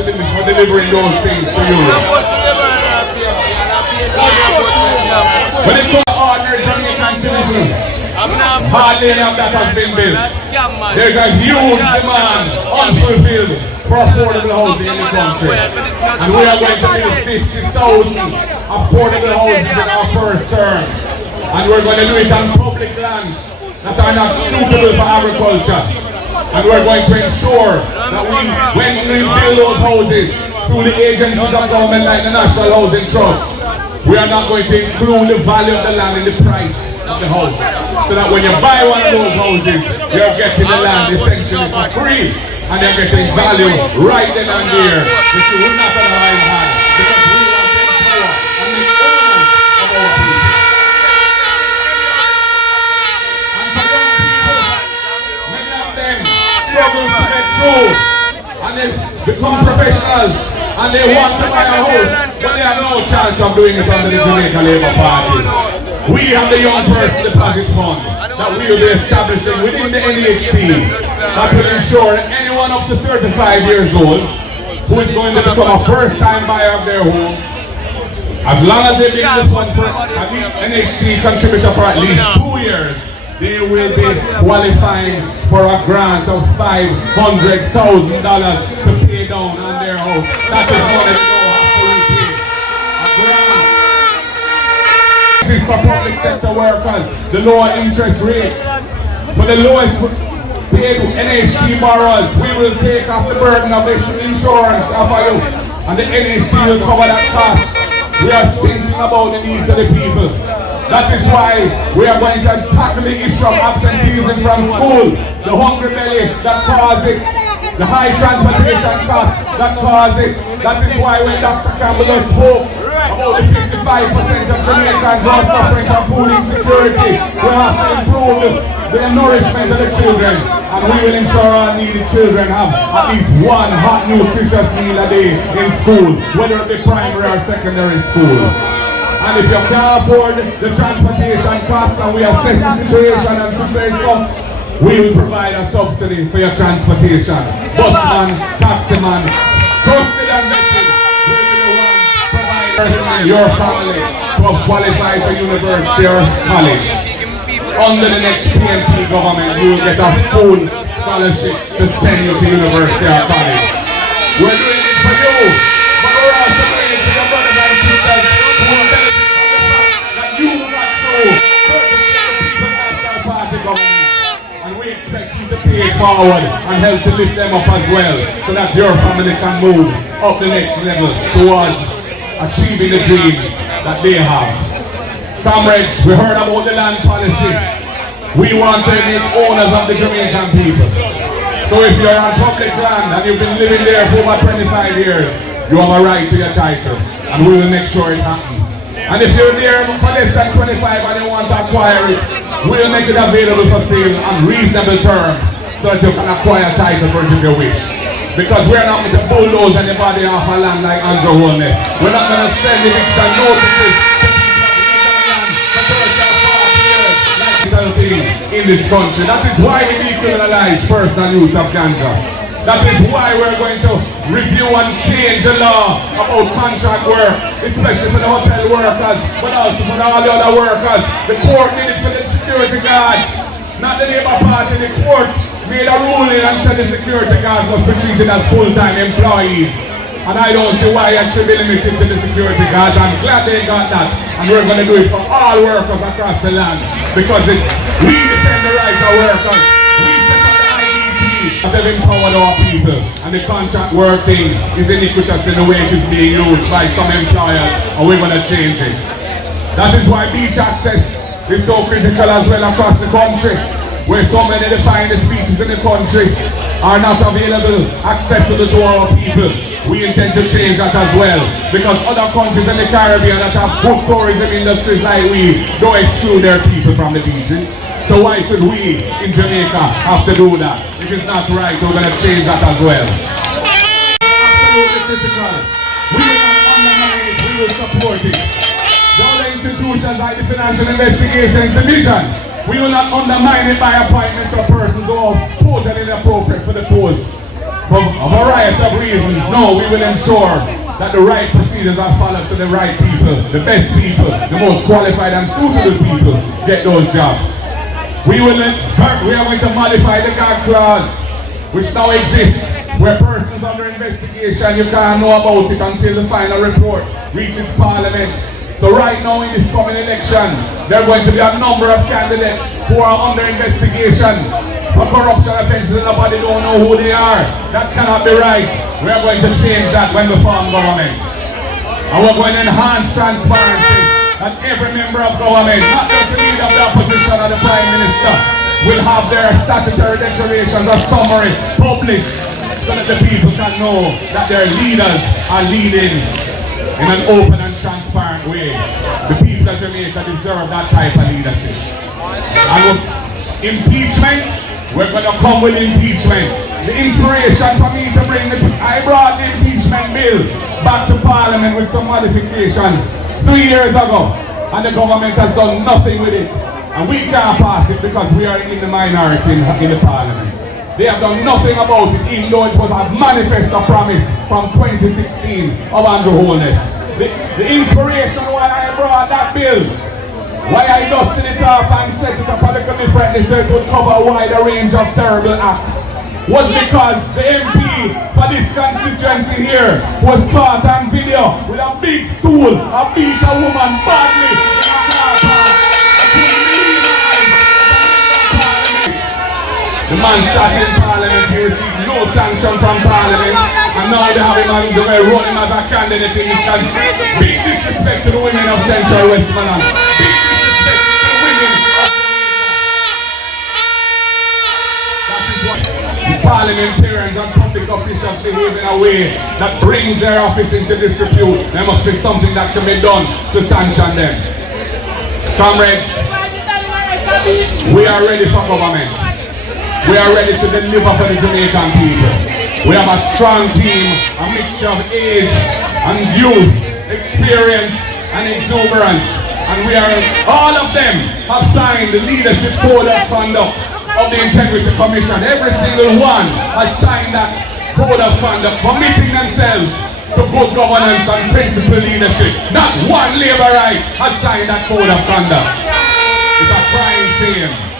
to limit for delivering those things to you. When it comes to ordinary Jamaican citizens, hardly enough that has been built. There's a huge demand, unfulfilled, for affordable housing in the country. And we are going to build 50,000 affordable houses in our first term. And we're going to do it on public lands that are not suitable for agriculture. And we're going to ensure that when we build those houses through the agencies of government like the National Housing Trust, we are not going to include the value of the land in the price of the house. So that when you buy one of those houses, you're getting the land essentially for free. And you're getting value right then and there that you would not otherwise have. Because we want to empower and make owners of our people. And for young people, many of them struggle to get through. And they become professionals. And they want to buy a house, but they have no chance of doing it under the Jamaica Labour Party. We have the Young Person Deposit Fund that we will be establishing within the NHT that will ensure that anyone up to 35 years old who is going to become a first-time buyer of their home, as long as they've been in the fund for at least NHT contributor for at least 2 years, they will be qualifying for a grant of $500,000 to pay down on their house. That is money they don't have to repay. A grant. This is for public sector workers, the lower interest rate. For the lowest paid NHT borrowers, we will take off the burden of the insurance of you, and the NHT will cover that cost. We are thinking about the needs of the people. That is why we are going to tackle the issue of absenteeism from school, the hungry belly that causes it, the high transportation costs that cause it. That is why when Dr. Campbell spoke about the 55% of Jamaicans who are suffering from food insecurity, we have to improve the nourishment of the children, and we will ensure our needy children have at least one hot nutritious meal a day in school, whether it be primary or secondary school. And if you can't afford the transportation costs and we assess the situation and say so, we will provide a subsidy for your transportation. Busman, taximan, trusted and vetted will be the one providing your family to qualify for university or college. Under the next PNP government, you will get a full scholarship to send you to university or college. We're doing it for you, but we're also doing it for your brothers and sisters who will benefit from the fact that you got through certain People's National Party government. And we expect you to pay it forward and help to lift them up as well, so that your family can move up the next level towards achieving the dreams that they have. Comrades, we heard about the land policy. We want to make owners of the Jamaican people. So if you're on public land and you've been living there for over 25 years, you have a right to your title, and we will make sure it happens. And if you're there for less than 25 and you want to acquire it, we'll make it available for sale on reasonable terms so that you can acquire title for your wish. Because we're not going to bulldoze anybody off a land like Andrew Holness. We're not going to send eviction notices to people who in this country. That is why we decriminalize personal use of ganja. That is why we're going to review and change the law about contract work, especially for the hotel workers, but also for all the other workers. The court did it for the security guards, not the Labour Party. The court made a ruling and said the security guards must be treated as full-time employees. And I don't see why it should be limited to the security guards. I'm glad they got that. And we're going to do it for all workers across the land. Because we defend the rights of workers. We set up the IDP that have empowered our people. And the contract work thing is iniquitous in the way it is being used by some employers. And we're going to change it. That is why beach access is so critical as well across the country. Where so many of the finest beaches in the country are not available, accessible to our people. We intend to change that as well, because other countries in the Caribbean that have good tourism industries like we don't exclude their people from the beaches. So why should we in Jamaica have to do that? If it's not right, we're going to change that as well. Absolutely critical. We will not undermine it, we will support it. The other institutions like the Financial Investigations Division, we will not undermine it by appointments of persons who are totally inappropriate for the post. a variety of reasons. No, we will ensure that the right procedures are followed so the right people, the best people, the most qualified and suitable people get those jobs. We are going to modify the gag clause, which now exists, where persons under investigation, you can't know about it until the final report reaches Parliament. So right now in this coming election, there are going to be a number of candidates who are under investigation for corruption offenses and nobody don't know who they are. That cannot be right. We are going to change that when we form government. And we're going to enhance transparency. That every member of government, not just the leader of the opposition or the Prime Minister, will have their statutory declarations or summary published so that the people can know that their leaders are leading in an open and transparent way. The people of Jamaica deserve that type of leadership. And with impeachment, we're going to come with impeachment. The inspiration for me to I brought the impeachment bill back to Parliament with some modifications 3 years ago, and the government has done nothing with it. And we can't pass it because we are in the minority in the Parliament. They have done nothing about it, even though it was a manifesto promise from 2016 of Andrew Holness. The inspiration why I brought that bill, why I dusted it off and set it up a little differently so it would cover a wider range of terrible acts, was because the MP for this constituency here was caught on video with a big stool, beat a woman badly in a car park. The man sat in Parliament, he received no sanction from Parliament, and now they have him on the way, run him as a candidate in this country. Big disrespect to the women of Central Westmorland. Big disrespect to the women of That is what the parliamentarians and public officials behave in a way that brings their office into disrepute. There must be something that can be done to sanction them. Comrades, we are ready for government. We are ready to deliver for the Jamaican people. We have a strong team, a mixture of age and youth, experience and exuberance. And all of them have signed the leadership code of conduct of the Integrity Commission. Every single one has signed that code of conduct, committing themselves to good governance and principled leadership. Not one labourite has signed that code of conduct. It's a crying shame.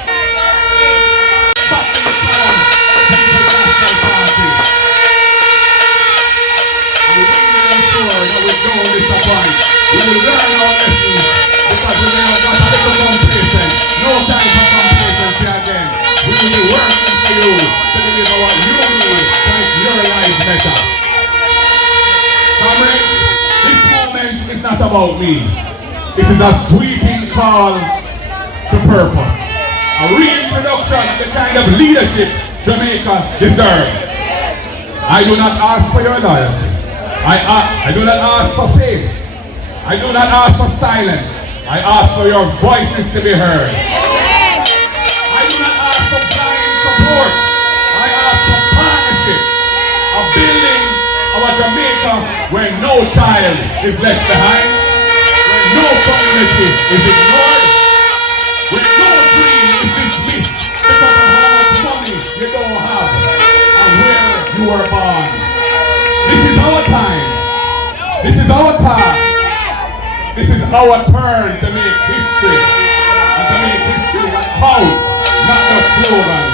We will learn our lessons because we now got a little complacent. No time for complacency again. We will be working for you to deliver what you need to make your life better. Comrades, this moment is not about me. It is a sweeping call to purpose. A reintroduction of the kind of leadership Jamaica deserves. I do not ask for your loyalty. I do not ask for faith. I do not ask for silence. I ask for your voices to be heard. I do not ask for blind support. I ask for partnership. A building of a Jamaica where no child is left behind, where no community is ignored, where no dream is dismissed because of how much money you don't have and where you were born. This is our time. This is our task. This is our turn to make history. And to make history that counts, not just slogans.